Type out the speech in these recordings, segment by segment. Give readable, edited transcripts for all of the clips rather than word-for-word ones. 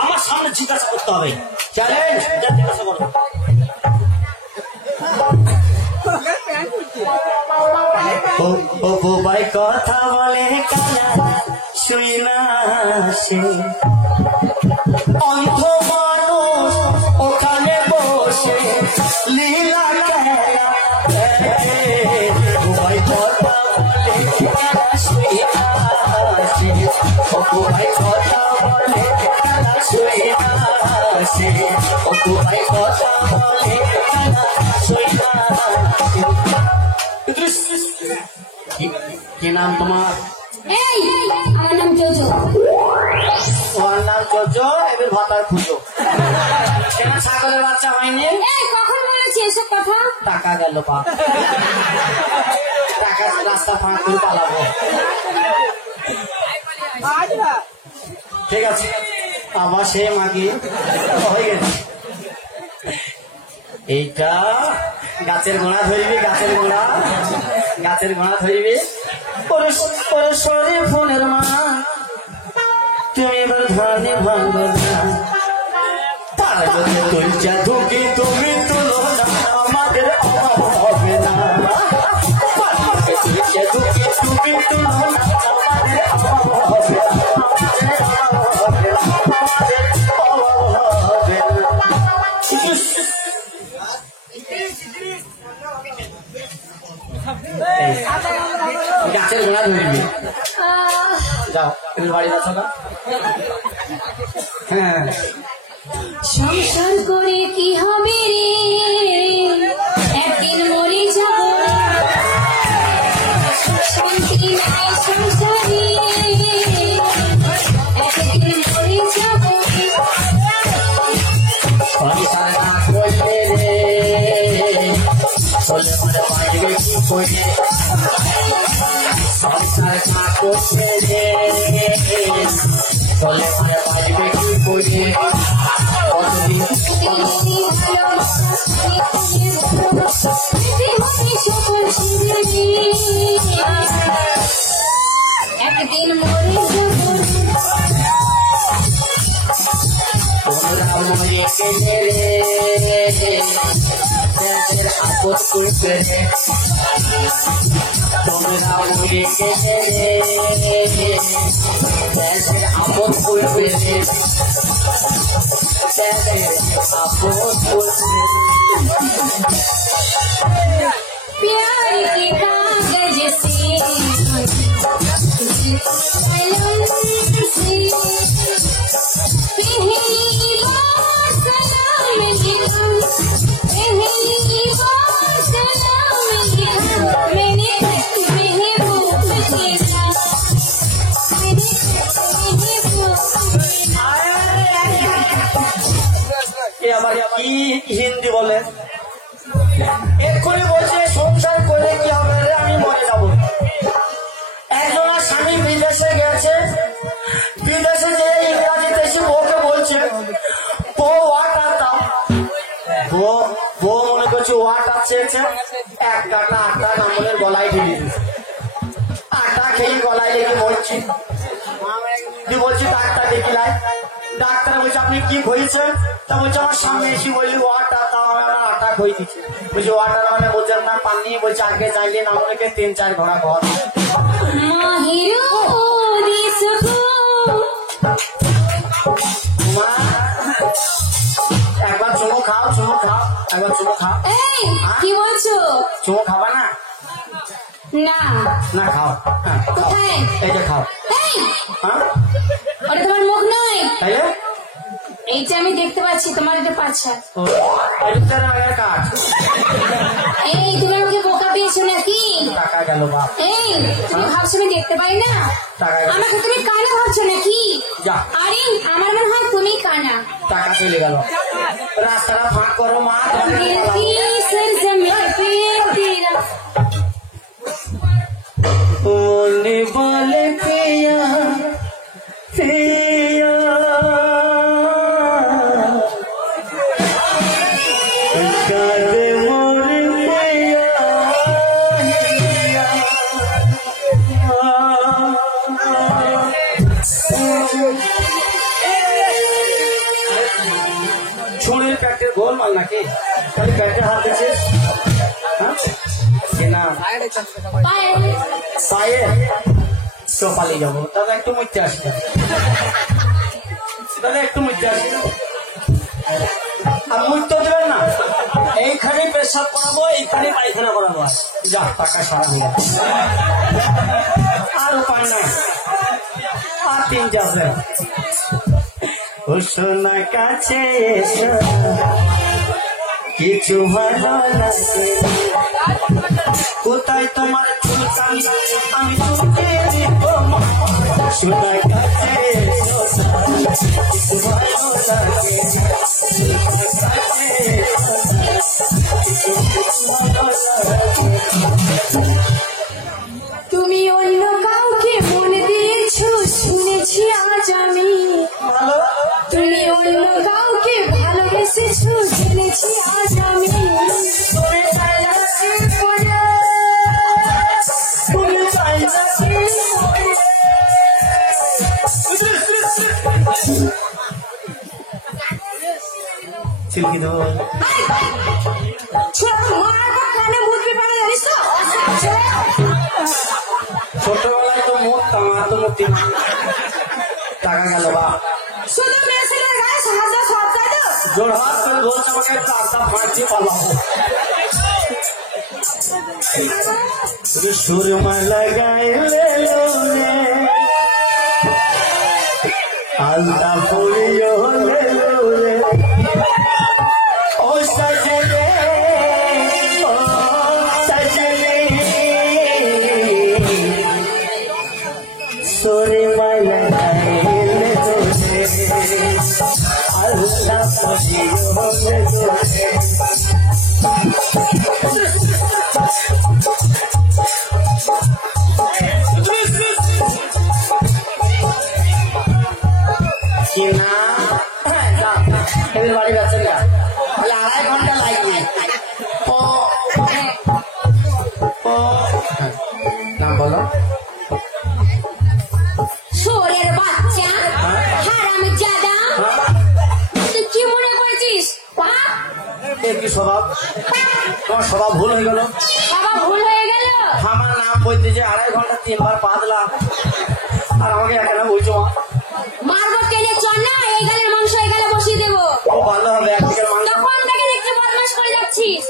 আমার সামনে জিজ্ঞাসা করতে হবে। চ্যালেঞ্জ, জিজ্ঞাসা করো। ও ভাই কথা বলে কানা শুই না সে অন্ধ মানুষ ওখানে বসে লীলা খেলা ভাই কথা বলে কানা শুই না সে ভাই কথা বলে কানা শুই না সে ভাই কথা বলে কানা শুই না। কি নাম তোমার? আমার নাম জোজো। তোমার নাম জোজো, এবার ভাতার খুঁজো। কেন ছাগলের বাচ্চা হয়নি? কখন বলেছি এসব কথা? টাকা গেল পা, টাকা রাস্তা ফাঁক করে পালাবো। ঠিক আছে, আবার সে মাগি হয়ে গেছে। এইটা গাছের গোড়া ধরবি, গাছের গোড়া, গাছের গোড়া ধরবি। পরস্পরের ফোনের মা তুমি এবার ধানে ভাঙবে না, তুলছা ঢুকি তুমি তুলো না, আমাদের অভাব হবে না। তুলছা ঢুকি তুমি তুলো না, আমাদের অভাব হবে না, আমাদের অভাব হবে না, আমাদের অভাব হবে না। গাছের গোড়া ধরবি। যাও তুমি বাড়ি যাচ্ছ না? হ্যাঁ, সংসার করে কি হবে রে, একদিন মরে যাব, শান্তি নাই সংসারে, একদিন মরে যাব। সংসার না করলে রে চলে মনে বাঁচবে কি করে, সংসার না করলে রে চলে মনে বাঁচবে কি করে। কতদিন একদিন মরে যাব, তোমরা মরে গেলে রে আপদ করবে, তোমরা মরে গেলে রে আপদ করবে, আপদ করবে। प्यार के कागज से कलम से पहली बार सलाम लिखा, पहली बार सलाम लिखा मैंने महबूब के साथ, मेरे महबूब। আবার কি হিন্দি বলে? এক্ষুনি বলছে সংসার করে কি হবে রে, আমি মরে যাবো। একজনের স্বামী বিদেশে গেছে, বিদেশে যে ইংরাজিতে এসে বউকে বলছে বউ আটা, বউ মনে করছে ওয়াটা চেয়েছে, এক টাকা আটা নামলের গলায় ঢেলে দিয়েছে, আটা খেয়ে গলায় লেগে বলছি, বলছি ডাক্তার দেখিলাই, ডাক্তার বলছে আপনি কি হয়েছে? তা বলছে আমার সামনে এসে বললি ওয়াটা, তা আটা খই দিচ্ছে। বলছি ওয়াটার মানে বোঝেন না, পানি। বলছে আগে চাইলে না মনে 3-4 ঘোড়া ঘর। একবার চুমো খাও, চুমো খাও, একবার চুমো খাও। কি বলছো? চুমো খাবা না? না না খাও, কোথায়? এই যে খাও। হ্যাঁ, ওটা তোমার মুখ নয়, তাই এইটা আমি দেখতে পাচ্ছি, তোমার এটা পাচ্ছা। কাঠ। এই তুমি আমাকে বোকা পেয়েছো নাকি? টাকা গেল বাপ। এই তুমি ভাবছো আমি দেখতে পাই না? আমাকে তুমি কানা ভাবছো নাকি? আরে আমার মনে হয় তুমি কানা। টাকা চলে গেল, রাস্তাটা ফাঁক করো মা। বলে বলে প্রিয়া প্রিয়া কাঁদে মোর প্রিয়া ছুরির প্যাকের গোল মাল নাকি খালি প্যাকে হাত দিচ্ছিস না পায়ে তো পালিয়ে যাবো দাদা একটু মধ্যে আসবে দাদা একটু মধ্যে আসবে আর মুখ তো দেবেন না এইখানে পেশাব করাবো এইখানে পায়খানা করাবো যা টাকা সারা হয়ে আর উপায় নাই আর 3 যাবে ও সোনা কাছে এসো কিছু ভালো লাগে কোথায় তোমার চুলকানি আমি তোকে দিব সোনা কাছে এসো কিছু ভালো লাগে তুমি অন্য কাউকে মনে দিয়েছো শুনেছি আজ আমি তুমি অন্য কাউকে ভালোবেসেছো জেনেছি আজ আমি চিলকি দেবো ছোটবেলায় তো মুখ আমার তো মুক্তি টাকা গেল বা জোর হাত করে বলছে আমাকে টাকা ফাঁড়ছি পালাবো সুরমা লাগাইলে আলতা পড়িও রে ও সজনে ও সজনে সুরমা লাগাইলে আলতা পড়িও রে বাড়ি যাচ্ছেন না 2.5 ঘন্টা লাগবে নাম বলো শোরের বাচ্চা হারামজাদা তুই কি মনে করেছিস কি স্বভাব তোমার স্বভাব ভুল হয়ে গেল বাবা ভুল হয়ে গেল আমার নাম বলতে যে 2.5 ঘন্টা 3 বার পাতলাম আর আমাকে এখানে বলছো মারবো টেনে চল না এই গালের মাংস এই গালে বসিয়ে দেবো ও ভালো হবে একদিকে মাংস তখন থেকে দেখতে বদমাশ করে যাচ্ছিস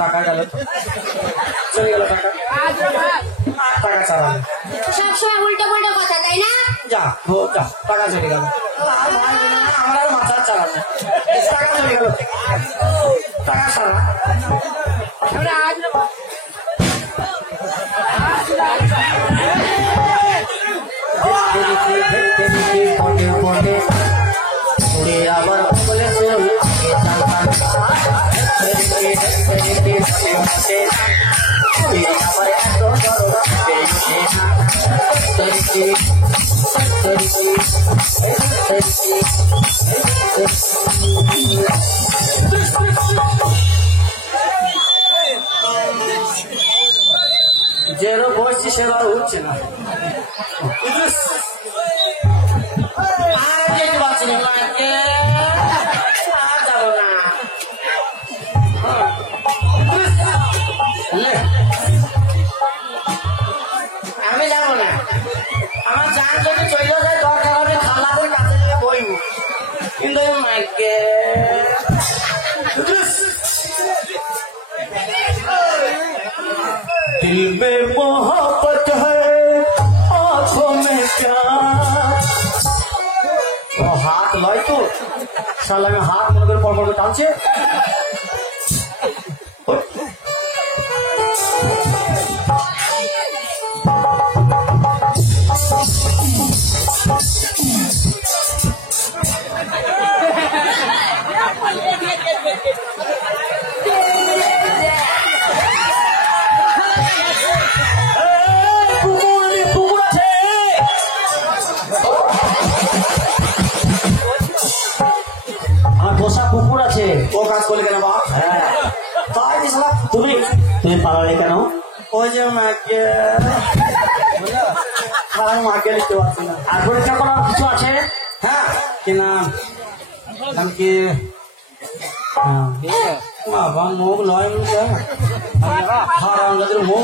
টাকা গেল চলে গেল টাকা টাকা চালাবে সবসময় উল্টো পাল্টা কথা তাই না যা হো যা টাকা চলে গেল আমার আর মাথা চালাবে টাকা চলে গেল টাকা সারা আবার বলে যেন বসছি সেবার উঠছে না আর যেতে পারছি না আর যাবো না আমি যাবো না আমার জান যদি চলে যায় দরকার হবে খালাদের কাছে গিয়ে বইব কিন্তু মাইকে दिल में मोहब्बत है आंखों में क्या हाथ लय तो साला में हाथ मन कर पड़ टानছে কুকুর আছে ও কাজ করলে কেন বাপ তাই তুমি পালালে কেন ওই যে মাকে আর মাকে লিখতে পারছি না। আর পরীক্ষা করার কিছু আছে? হ্যাঁ কি নাম? নাম কি? বাবা মুখ লয় মুখ হারাম মুখ